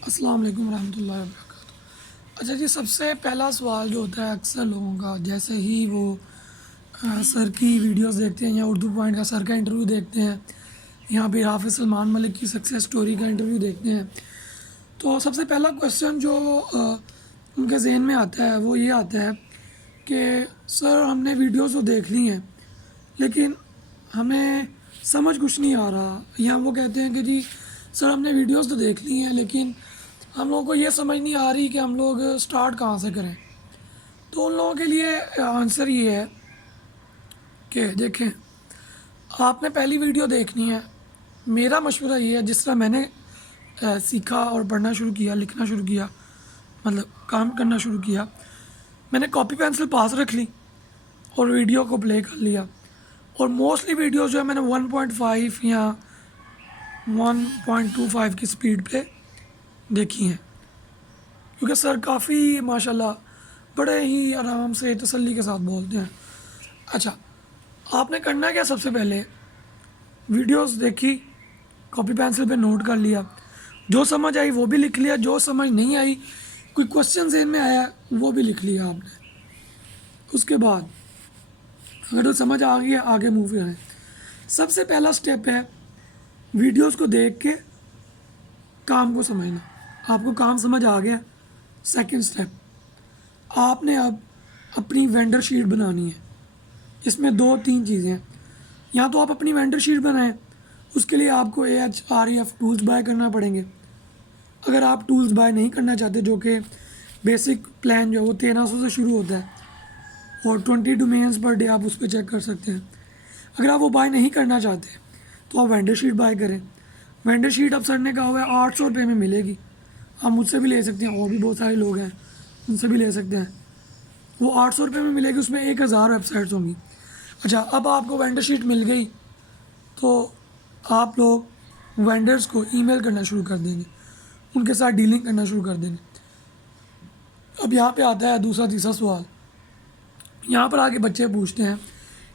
अस्सलाम वालेकुम रहमतुल्लाहि व बरकातहू। अच्छा जी, सबसे पहला सवाल जो होता है अक्सर लोगों का, जैसे ही वो सर की वीडियोस देखते हैं या उर्दू पॉइंट का सर का इंटरव्यू देखते हैं या फिर हाफिज़ सलमान मलिक की सक्सेस स्टोरी का इंटरव्यू देखते हैं, तो सबसे पहला क्वेश्चन जो उनके जहन में आता है वो ये आता है कि सर हमने वीडियोस तो देख ली हैं, लेकिन हमें समझ कुछ नहीं आ रहा। या वो कहते हैं कि जी सर हमने वीडियोस तो देख ली हैं, लेकिन हम लोगों को ये समझ नहीं आ रही कि हम लोग स्टार्ट कहाँ से करें। तो उन लोगों के लिए आंसर ये है कि देखें, आपने पहली वीडियो देखनी है। मेरा मशवरा ये है, जिस तरह मैंने सीखा और पढ़ना शुरू किया, लिखना शुरू किया, मतलब काम करना शुरू किया, मैंने कॉपी पेंसिल पास रख ली और वीडियो को प्ले कर लिया। और मोस्टली वीडियो जो है मैंने 1.5 या 1.25 की स्पीड पे देखी हैं, क्योंकि सर काफ़ी माशाल्लाह बड़े ही आराम से तसल्ली के साथ बोलते हैं। अच्छा, आपने करना क्या, सबसे पहले वीडियोस देखी, कॉपी पेंसिल पे नोट कर लिया, जो समझ आई वो भी लिख लिया, जो समझ नहीं आई, कोई क्वेश्चन ज़हन में आया वो भी लिख लिया आपने। उसके बाद अगर तो समझ आ गई है, आगे मूव करें। सबसे पहला स्टेप है वीडियोस को देख के काम को समझना। आपको काम समझ आ गया, सेकंड स्टेप, आपने अब अपनी वेंडर शीट बनानी है। इसमें दो तीन चीज़ें हैं। या तो आप अपनी वेंडर शीट बनाएं, उसके लिए आपको AHREF टूल्स बाय करना पड़ेंगे। अगर आप टूल्स बाय नहीं करना चाहते, जो कि बेसिक प्लान जो है वो 1300 से शुरू होता है और 20 डोमेन्स पर डे आप उस पर चेक कर सकते हैं। अगर आप वो बाय नहीं करना चाहते तो आप वेंडर शीट बाय करें। वेंडर शीट अब सर ने कहा हुआ है 800 रुपये में मिलेगी। आप मुझसे भी ले सकते हैं, और भी बहुत सारे लोग हैं उनसे भी ले सकते हैं। वो 800 रुपये में मिलेगी, उसमें 1000 वेबसाइट्स होंगी। अच्छा, अब आपको वेंडर शीट मिल गई तो आप लोग वेंडर्स को ईमेल करना शुरू कर देंगे, उनके साथ डीलिंग करना शुरू कर देंगे। अब यहाँ पे आता है दूसरा तीसरा सवाल। यहाँ पर आके बच्चे पूछते हैं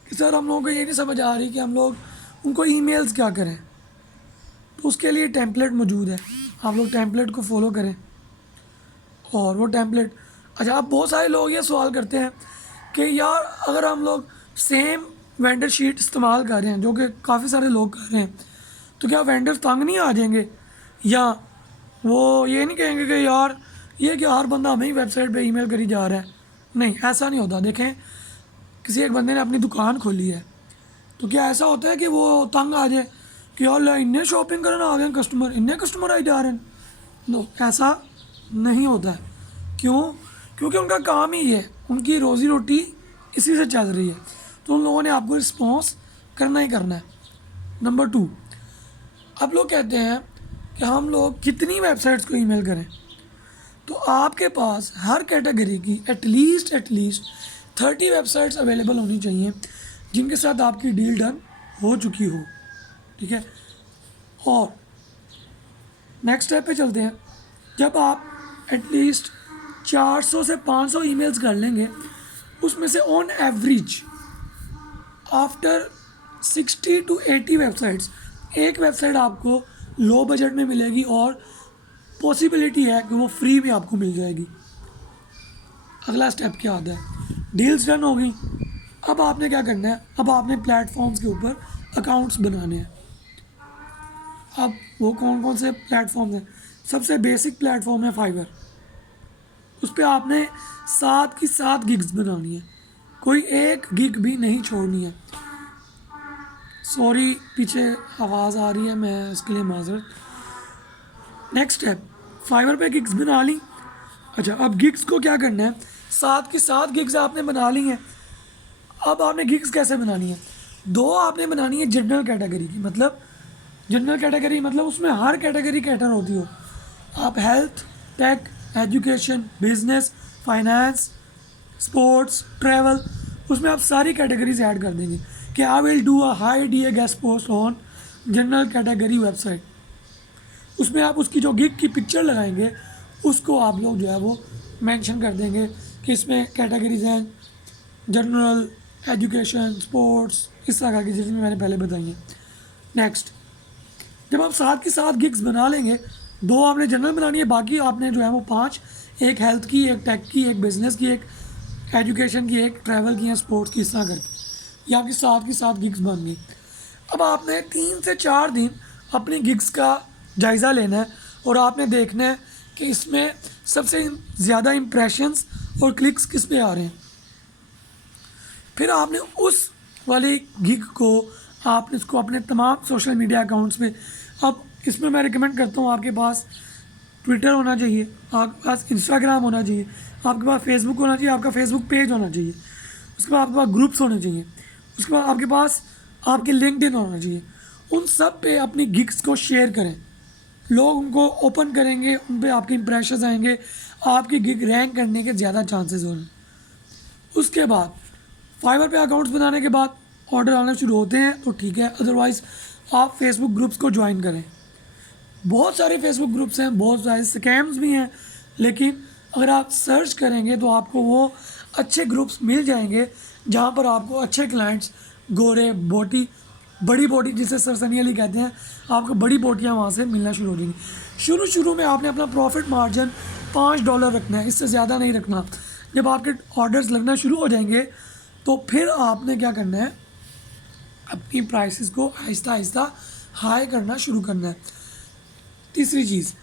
कि सर हम लोगों को ये नहीं समझ आ रही कि हम लोग उनको ईमेल्स क्या करें। तो उसके लिए टेम्पलेट मौजूद है, आप लोग टेम्पलेट को फॉलो करें। और वो टेम्पलेट, अच्छा, अब बहुत सारे लोग ये सवाल करते हैं कि यार अगर हम लोग सेम वेंडर शीट इस्तेमाल कर रहे हैं, जो कि काफ़ी सारे लोग कर रहे हैं, तो क्या वेंडर्स तंग नहीं आ जाएंगे, या वो ये नहीं कहेंगे कि यार ये कि हर बंदा हमें ही वेबसाइट पे ईमेल करी जा रहा है। नहीं, ऐसा नहीं होता। देखें, किसी एक बंदे ने अपनी दुकान खोली है, तो क्या ऐसा होता है कि वो तंग आ जाए कि यार इन्ने शॉपिंग करने आ गए कस्टमर, इन्ने कस्टमर आई जा रहे हैं। नो, ऐसा नहीं होता है। क्यों? क्योंकि उनका काम ही है, उनकी रोज़ी रोटी इसी से चल रही है, तो उन लोगों ने आपको रिस्पॉन्स करना ही करना है। नंबर 2, अब लोग कहते हैं कि हम लोग कितनी वेबसाइट्स को ईमेल करें। तो आपके पास हर कैटेगरी की एटलीस्ट 30 वेबसाइट्स अवेलेबल होनी चाहिए जिनके साथ आपकी डील डन हो चुकी हो। ठीक है, और नेक्स्ट स्टेप पे चलते हैं। जब आप एटलीस्ट 400 से 500 ईमेल्स कर लेंगे, उसमें से on average after 60 to 80 websites एक वेबसाइट आपको लो बजट में मिलेगी, और पॉसिबिलिटी है कि वो फ्री में आपको मिल जाएगी। अगला स्टेप क्या आता है, डील्स डन हो गई। अब आपने क्या करना है, अब आपने प्लेटफॉर्म्स के ऊपर अकाउंट्स बनाने हैं। अब वो कौन कौन से प्लेटफॉर्म हैं? सबसे बेसिक प्लेटफॉर्म है फाइवर। उस पर आपने 7 की 7 गिग्स बनानी है, कोई एक गिग भी नहीं छोड़नी है। सॉरी, पीछे आवाज़ आ रही है, मैं इसके लिए माजरत। नेक्स्ट स्टेप, फाइवर पे गिग्स बना ली। अच्छा, अब गिग्स को क्या करना है, 7 की 7 गिग्स आपने बना ली हैं। अब आपने गिग्स कैसे बनानी है, दो आपने बनानी है जनरल कैटेगरी की। मतलब जनरल कैटेगरी मतलब उसमें हर कैटेगरी कैटर होती हो। आप health, tech, education, business, finance, sports, travel, उसमें आप सारी कैटेगरीज ऐड कर देंगे कि I will do a high D A guest post on general category website. उसमें आप उसकी जो गिग की पिक्चर लगाएंगे उसको आप लोग जो है वो मेंशन कर देंगे कि इसमें कैटेगरीज हैं जनरल, एजुकेशन, स्पोर्ट्स, इस तरह की जिसमें मैंने पहले बताई है। नेक्स्ट, जब आप 7 की 7 गिग्स बना लेंगे 2 आपने जनरल बनानी है, बाकी आपने जो है वो 5, एक हेल्थ की, एक टेक की, एक बिजनेस की, एक एजुकेशन की, एक ट्रैवल की, या स्पोर्ट्स की, इस तरह करके ये आपकी 7 की 7 गिग्स बन गई। अब आपने 3 से 4 दिन अपनी गिग्स का जायज़ा लेना है और आपने देखना है कि इसमें सबसे ज़्यादा इम्प्रेशंस और क्लिक्स किस पे आ रहे हैं। फिर आपने उस वाली गिग को आपने इसको अपने तमाम सोशल मीडिया अकाउंट्स पे, अब इसमें मैं रिकमेंड करता हूँ आपके पास ट्विटर होना चाहिए, आपके पास इंस्टाग्राम होना चाहिए, आपके पास फेसबुक होना चाहिए, आपका फेसबुक पेज होना चाहिए, उसके बाद आपके पास ग्रुप्स होने चाहिए, उसके बाद आपके पास आपके लिंक्डइन होना चाहिए। उन सब पे अपनी गिग्स को शेयर करें, लोग उनको ओपन करेंगे, उन पे आपके इंप्रेशंस आएंगे, आपकी गिग रैंक करने के ज़्यादा चांसेस हो रहे हैं। उसके बाद फाइवर पे अकाउंट्स बनाने के बाद ऑर्डर आना शुरू होते हैं तो ठीक है, अदरवाइज़ आप फेसबुक ग्रुप्स को ज्वाइन करें। बहुत सारे फेसबुक ग्रुप्स हैं, बहुत सारे स्कैम्स भी हैं, लेकिन अगर आप सर्च करेंगे तो आपको वो अच्छे ग्रुप्स मिल जाएंगे जहाँ पर आपको अच्छे क्लाइंट्स, गोरे बोटी, बड़ी बोटी जिसे सर सनी अली कहते हैं, आपको बड़ी बोटियाँ वहाँ से मिलना शुरू हो जाएंगी। शुरू में आपने अपना प्रॉफिट मार्जिन $5 रखना है, इससे ज़्यादा नहीं रखना। जब आपके ऑर्डर्स लगना शुरू हो जाएंगे तो फिर आपने क्या करना है, अपनी प्राइसेस को आहिस्ता आहिस्ता हाई करना शुरू करना है। तीसरी चीज़,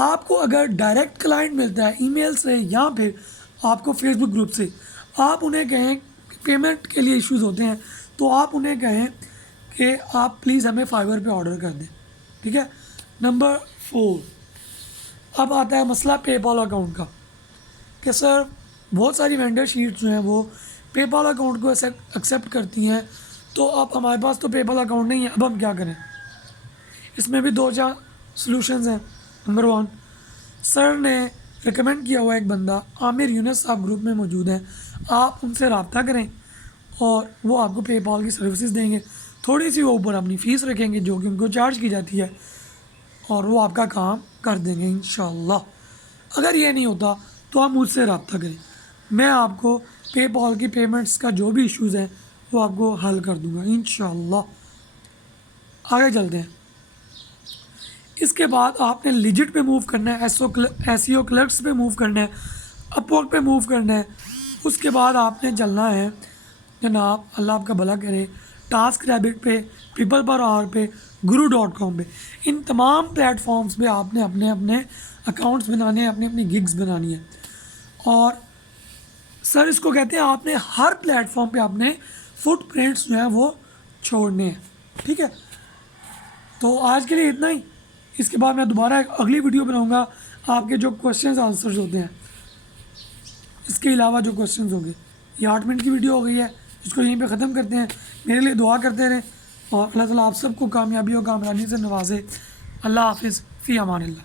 आपको अगर डायरेक्ट क्लाइंट मिलता है ईमेल से या फिर आपको फेसबुक ग्रुप से, आप उन्हें कहें पेमेंट के लिए इश्यूज़ होते हैं तो आप उन्हें कहें कि आप प्लीज़ हमें फाइवर पे ऑर्डर कर दें, ठीक है। नंबर 4, अब आता है मसला पेपॉल अकाउंट का, कि सर बहुत सारी वेंडर शीट्स जो हैं वो पेपॉल अकाउंट को एक्सेप्ट करती हैं, तो अब हमारे पास तो पेपॉल अकाउंट नहीं है, अब हम क्या करें। इसमें भी 2-4 सॉल्यूशंस हैं। नंबर 1, सर ने रिकमेंड किया हुआ एक बंदा आमिर यूनुस साहब ग्रुप में मौजूद है, आप उनसे रब्ता करें और वो आपको पेपॉल की सर्विसेज देंगे। थोड़ी सी वो ऊपर अपनी फ़ीस रखेंगे जो कि उनको चार्ज की जाती है, और वो आपका काम कर देंगे इंशाल्लाह। अगर ये नहीं होता तो आप मुझसे रब्ता करें, मैं आपको पेपॉल की पेमेंट्स का जो भी इश्यूज़ हैं वो आपको हल कर दूंगा इंशाल्लाह। आगे चलते हैं। इसके बाद आपने लिजिट पे मूव करना है, एसईओ क्लर्क्स पे मूव करना है, अपवर्क पे मूव करना है। उसके बाद आपने चलना है जनाब, अल्लाह आपका भला करे, टास्क रैबिट पे, पीपल पर आवर पे, guru.com पे, इन तमाम प्लेटफॉर्म्स पे आपने अपने अपने अकाउंट्स बनाने हैं, अपनी अपनी गिग्स बनानी है। और सर इसको कहते हैं आपने हर प्लेटफॉर्म पे अपने फुटप्रिंट्स जो हैं वो छोड़ने हैं, ठीक है। तो आज के लिए इतना ही। इसके बाद मैं दोबारा एक अगली वीडियो बनाऊंगा, आपके जो क्वेश्चंस आंसर्स होते हैं इसके अलावा जो क्वेश्चंस होंगे। ये 8 मिनट की वीडियो हो गई है, इसको यहीं पे ख़त्म करते हैं। मेरे लिए दुआ करते रहें और अल्लाह ताला आप सबको कामयाबी और कामरानी से नवाजे। अल्लाह हाफिज़, फ़ी अमानिल्लाह।